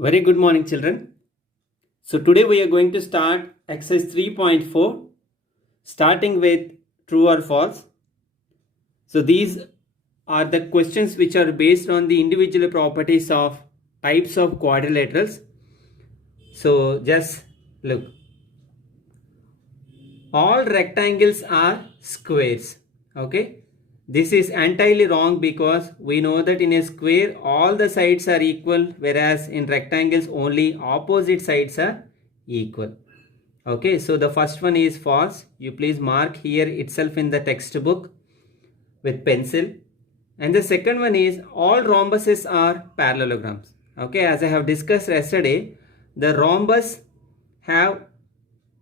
Very good morning, children. So today we are going to start exercise 3.4, starting with true or false. So these are the questions which are based on the individual properties of types of quadrilaterals. So just look. All rectangles are squares. Okay. This is entirely wrong because we know that in a square all the sides are equal, whereas in rectangles only opposite sides are equal. Okay, so the first one is false. You please mark here itself in the textbook with pencil. And the second one is all rhombuses are parallelograms. Okay, as I have discussed yesterday, the rhombus have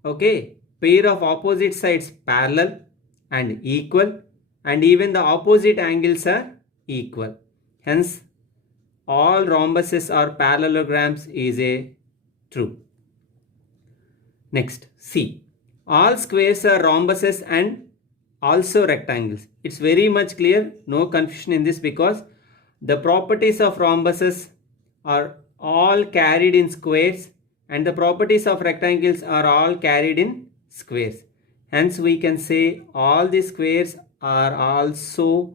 pair of opposite sides parallel and equal, and even the opposite angles are equal. Hence, all rhombuses are parallelograms is a true. Next, C. All squares are rhombuses and also rectangles. It's very much clear, no confusion in this, because the properties of rhombuses are all carried in squares and the properties of rectangles are all carried in squares. Hence, we can say all the squares are also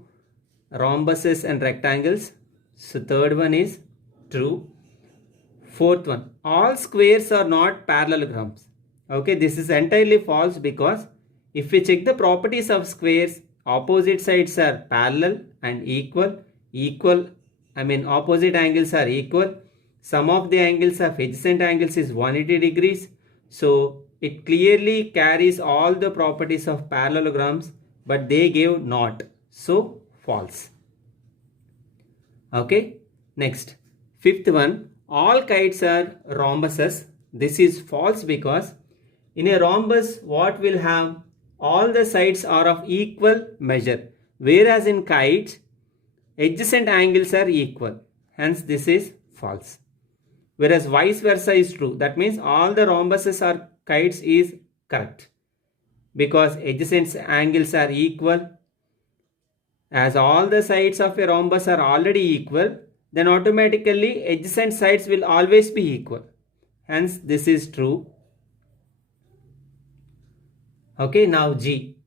rhombuses and rectangles. So, third one is true. Fourth one, all squares are not parallelograms. Okay, this is entirely false because if we check the properties of squares, opposite sides are parallel and equal. Opposite angles are equal. Sum of the angles of adjacent angles is 180 degrees. So it clearly carries all the properties of parallelograms, but they gave not. So false. Okay, next, fifth one, all kites are rhombuses. This is false because in a rhombus, what will have? All the sides are of equal measure, whereas in kites, adjacent angles are equal. Hence, this is false. Whereas vice versa is true. That means all the rhombuses are kites is correct because adjacent angles are equal. As all the sides of a rhombus are already equal, then automatically adjacent sides will always be equal. Hence, this is true. Okay, now G.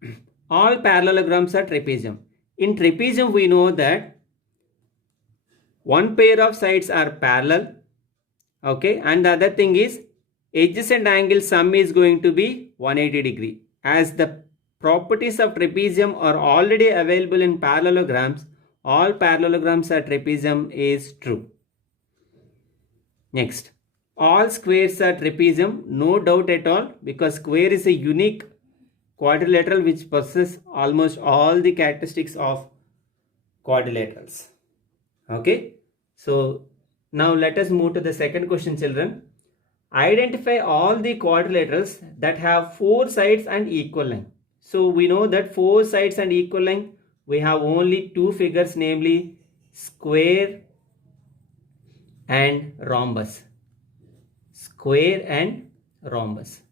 All parallelograms are trapezium. In trapezium, we know that one pair of sides are parallel. Okay, and the other thing is adjacent angle sum is going to be 180 degree. As the properties of trapezium are already available in parallelograms, all parallelograms are trapezium is true. Next, all squares are trapezium, no doubt at all, because square is a unique quadrilateral which possesses almost all the characteristics of quadrilaterals. Okay, so now let us move to the second question, children. Identify all the quadrilaterals that have four sides and equal length. So we know that four sides and equal length, we have only two figures, namely square and rhombus. Square and rhombus.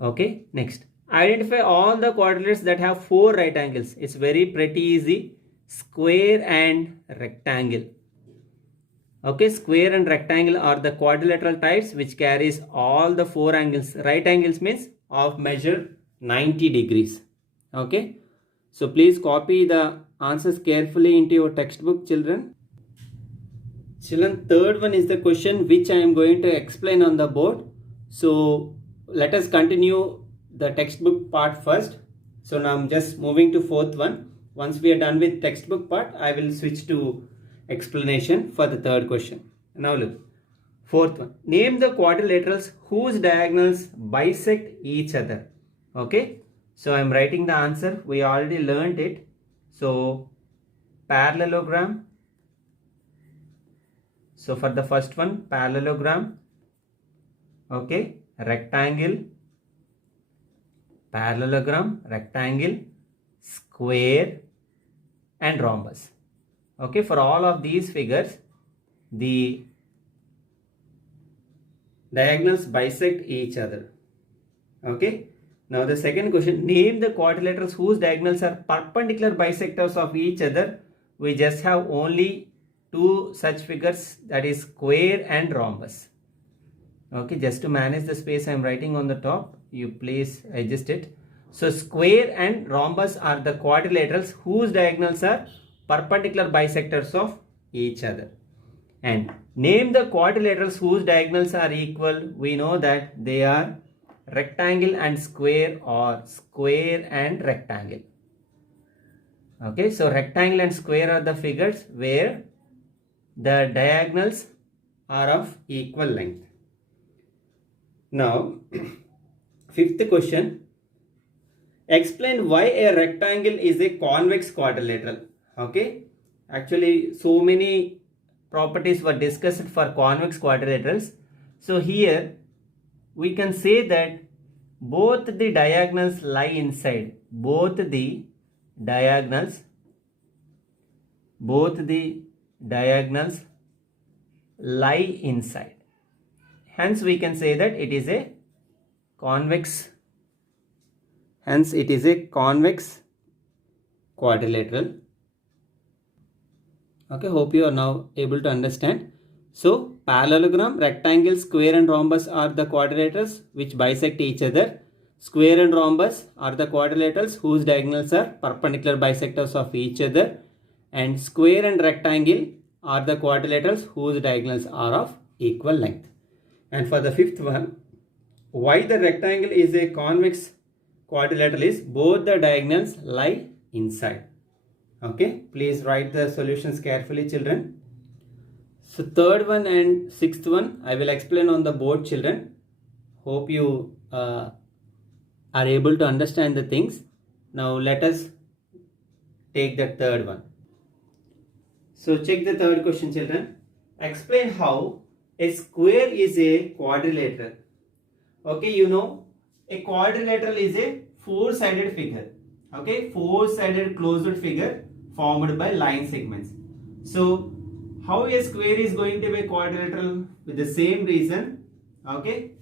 Okay, next. Identify all the quadrilaterals that have four right angles. It's very pretty easy. Square and rectangle. Okay, square and rectangle are the quadrilateral types which carries all the four angles. Right angles means of measure 90 degrees. Okay, so please copy the answers carefully into your textbook, children. Children, third one is the question which I am going to explain on the board. So let us continue the textbook part first. So now I'm just moving to fourth one. Once we are done with textbook part, I will switch to explanation for the third question. Now look, fourth one. Name the quadrilaterals whose diagonals bisect each other. Okay, so I'm writing the answer. We already learned it. So parallelogram. So for the first one, parallelogram. Okay, rectangle, parallelogram, rectangle, square and rhombus. Okay, for all of these figures, the diagonals bisect each other. Okay, now the second question, name the quadrilaterals whose diagonals are perpendicular bisectors of each other. We just have only two such figures, that is square and rhombus. Okay, just to manage the space I am writing on the top, you please adjust it. So square and rhombus are the quadrilaterals whose diagonals are perpendicular bisectors of each other. And name the quadrilaterals whose diagonals are equal. We know that they are rectangle and square, or square and rectangle. Okay, so rectangle and square are the figures where the diagonals are of equal length. Now, fifth question. Explain why a rectangle is a convex quadrilateral. Okay, actually so many properties were discussed for convex quadrilaterals. So here we can say that both the diagonals lie inside. Both the diagonals lie inside. Hence we can say that it is a convex. Hence it is a convex quadrilateral. Okay, hope you are now able to understand. So parallelogram, rectangle, square and rhombus are the quadrilaterals which bisect each other. Square and rhombus are the quadrilaterals whose diagonals are perpendicular bisectors of each other. And square and rectangle are the quadrilaterals whose diagonals are of equal length. And for the fifth one, why the rectangle is a convex quadrilateral is both the diagonals lie inside. Okay, please write the solutions carefully, children. So third one and sixth one I will explain on the board, children. Hope you are able to understand the things. Now let us take the third one. So check the third question, children. Explain how a square is a quadrilateral. Okay, you know a quadrilateral is a four-sided figure. Okay, four-sided closed figure formed by line segments. So how a square is going to be a quadrilateral? With the same reason. Okay,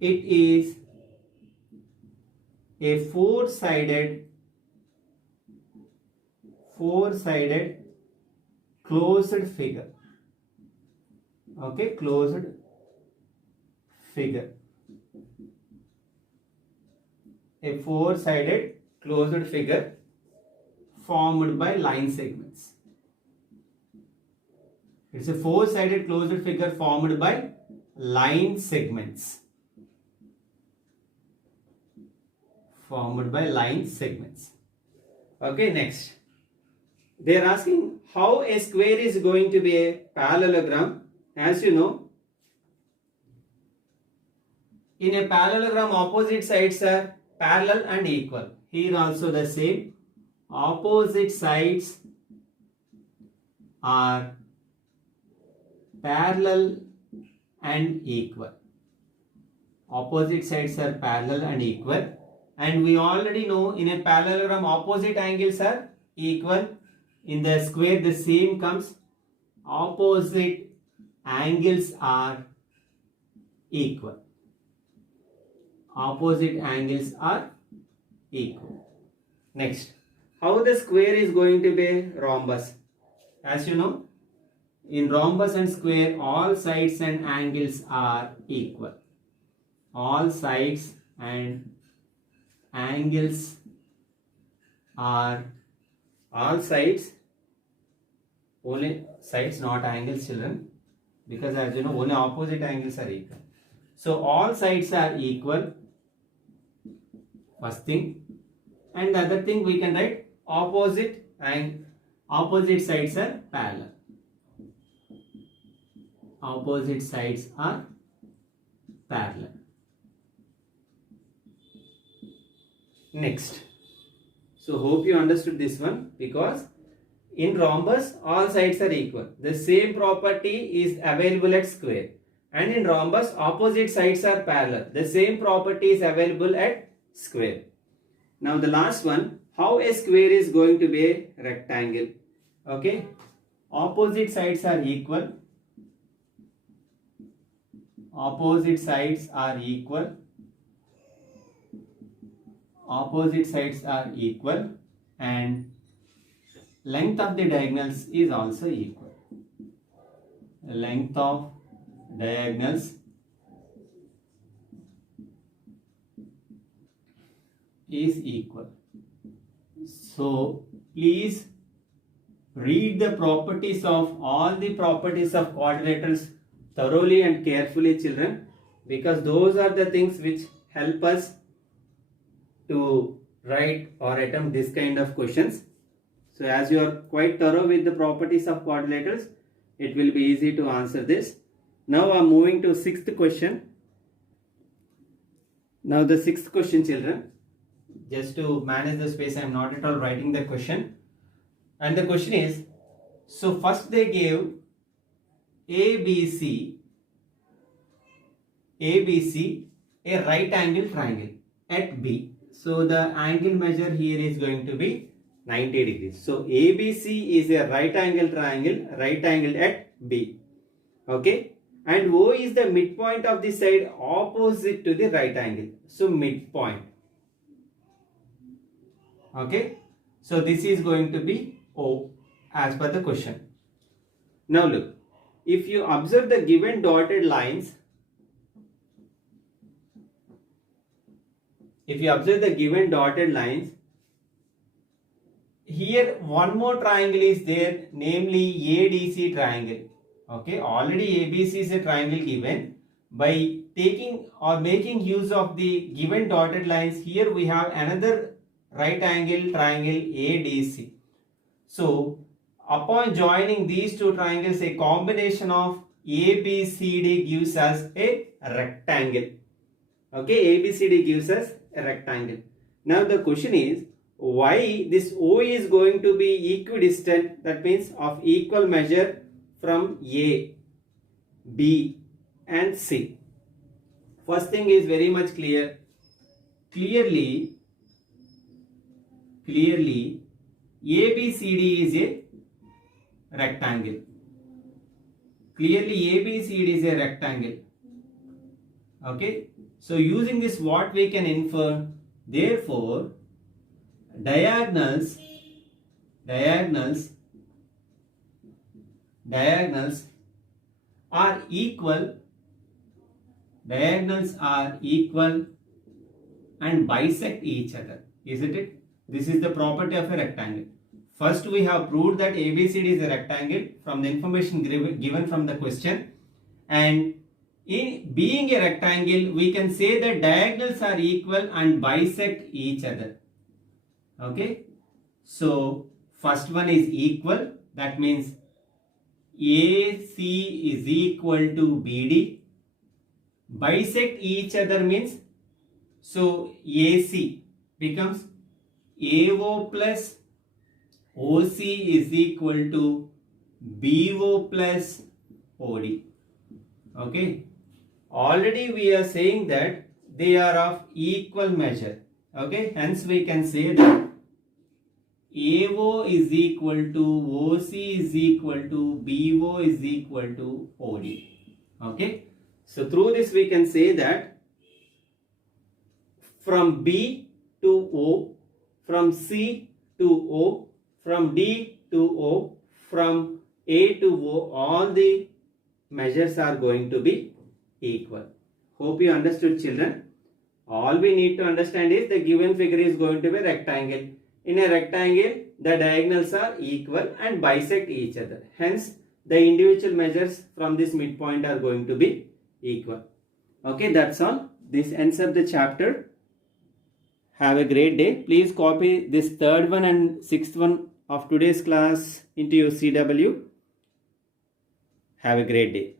it is a four-sided closed figure. Okay, closed figure. A four-sided closed figure formed by line segments. It's a four-sided closed figure formed by line segments. Okay, next. They are asking how a square is going to be a parallelogram. As you know, in a parallelogram, opposite sides are parallel and equal. Here also the same. Opposite sides are parallel and equal. Opposite sides are parallel and equal. And we already know in a parallelogram, opposite angles are equal. In the square, the same comes. Opposite angles are equal. Opposite angles are equal. Next, how the square is going to be rhombus? As you know, in rhombus and square, all sides and angles are equal. All sides and angles are, all sides, only sides not angles, children, because as you know only opposite angles are equal. So all sides are equal, first thing, and the other thing we can write opposite, and opposite sides are parallel. Opposite sides are parallel. Next, so hope you understood this one, because in rhombus all sides are equal. The same property is available at square, and in rhombus opposite sides are parallel. The same property is available at square. Now the last one, how a square is going to be a rectangle? Okay, opposite sides are equal. Opposite sides are equal. Opposite sides are equal, and length of the diagonals is also equal. length of diagonals is equal. So please read the properties of all the properties of quadrilaterals thoroughly and carefully, children, because those are the things which help us to write or attempt this kind of questions. So as you are quite thorough with the properties of quadrilaterals, it will be easy to answer this. Now I am moving to sixth question. Now the sixth question, children, just to manage the space, I am not at all writing the question. And the question is, so first they gave ABC a right angle triangle at B. So the angle measure here is going to be 90 degrees. So ABC is a right angle triangle, right angle at B. Okay. And O is the midpoint of the side opposite to the right angle. So midpoint. Okay. So this is going to be O as per the question. Now look, if you observe the given dotted lines, here one more triangle is there, namely ADC triangle. Okay, already ABC is a triangle given. By taking or making use of the given dotted lines, here we have another right angle triangle ADC. So upon joining these two triangles, a combination of ABCD gives us a rectangle. Okay, ABCD gives us a rectangle. Now the question is, why this O is going to be equidistant, that means of equal measure from A, B and C. First thing is very much clear. Clearly ABCD is a rectangle. Okay. So using this, what we can infer, therefore diagonals are equal and bisect each other, isn't it? This is the property of a rectangle. First we have proved that ABCD is a rectangle from the information given from the question, and in being a rectangle, we can say that diagonals are equal and bisect each other. Okay. So first one is equal. That means AC is equal to BD. Bisect each other means, so AC becomes AO plus OC is equal to BO plus OD. Okay. Already we are saying that they are of equal measure. Okay. Hence we can say that AO is equal to OC is equal to BO is equal to OD. Okay. So through this we can say that from B to O, from C to O, from D to O, from A to O, all the measures are going to be equal. Hope you understood, children. All we need to understand is the given figure is going to be a rectangle. In a rectangle, the diagonals are equal and bisect each other. Hence, the individual measures from this midpoint are going to be equal. Okay, that's all. This ends up the chapter. Have a great day. Please copy this third one and sixth one of today's class into your CW. Have a great day.